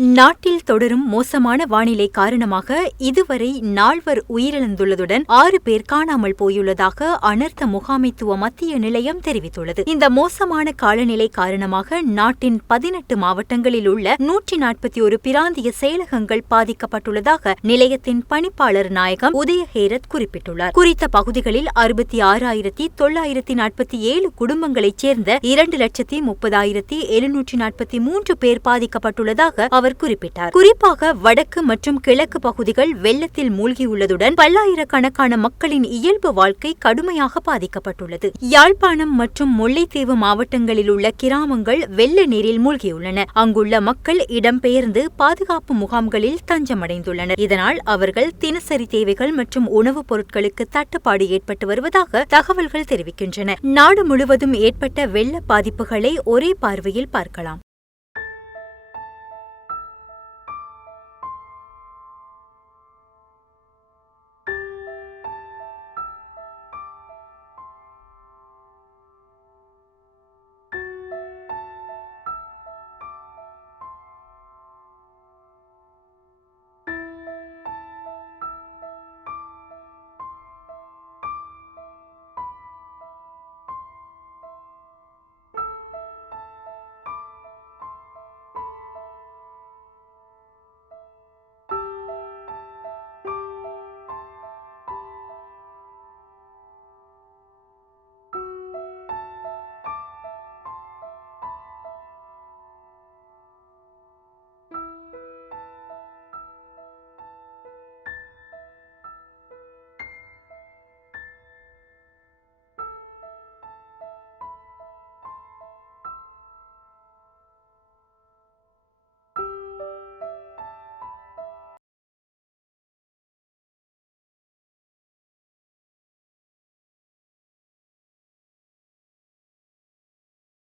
நாட்டில் தொடரும் மோசமான வானிலை காரணமாக இதுவரை 4 உயிரிழந்துள்ளதுடன் 6 பேர் காணாமல் போயுள்ளதாக அனர்த்த முகாமைத்துவ மத்திய நிலையம் தெரிவித்துள்ளது. இந்த மோசமான காலநிலை காரணமாக நாட்டின் 18 மாவட்டங்களில் உள்ள 141 பிராந்திய செயலகங்கள் பாதிக்கப்பட்டுள்ளதாக நிலையத்தின் பணிப்பாளர் நாயகம் உதயஹேரத் குறிப்பிட்டுள்ளார். குறித்த பகுதிகளில் 66,947 குடும்பங்களைச் சேர்ந்த 2,30,743 பேர் பாதிக்கப்பட்டுள்ளதாக அவர் குறிப்பிட்டார். குறிப்பாக வடக்கு மற்றும் கிழக்கு பகுதிகள் வெள்ளத்தில் மூழ்கியுள்ளதுடன் பல்லாயிரக்கணக்கான மக்களின் இயல்பு வாழ்க்கை கடுமையாக பாதிக்கப்பட்டுள்ளது. யாழ்ப்பாணம் மற்றும் முல்லைத்தீவு மாவட்டங்களில் உள்ள கிராமங்கள் வெள்ள நீரில் மூழ்கியுள்ளன. அங்குள்ள மக்கள் இடம்பெயர்ந்து பாதுகாப்பு முகாம்களில் தஞ்சமடைந்துள்ளனர். இதனால் அவர்கள் தினசரி தேவைகள் மற்றும் உணவுப் பொருட்களுக்கு தட்டுப்பாடு ஏற்பட்டு வருவதாக தகவல்கள் தெரிவிக்கின்றன. நாடு முழுவதும் ஏற்பட்ட வெள்ள பாதிப்புகளை ஒரே பார்வையில் பார்க்கலாம்.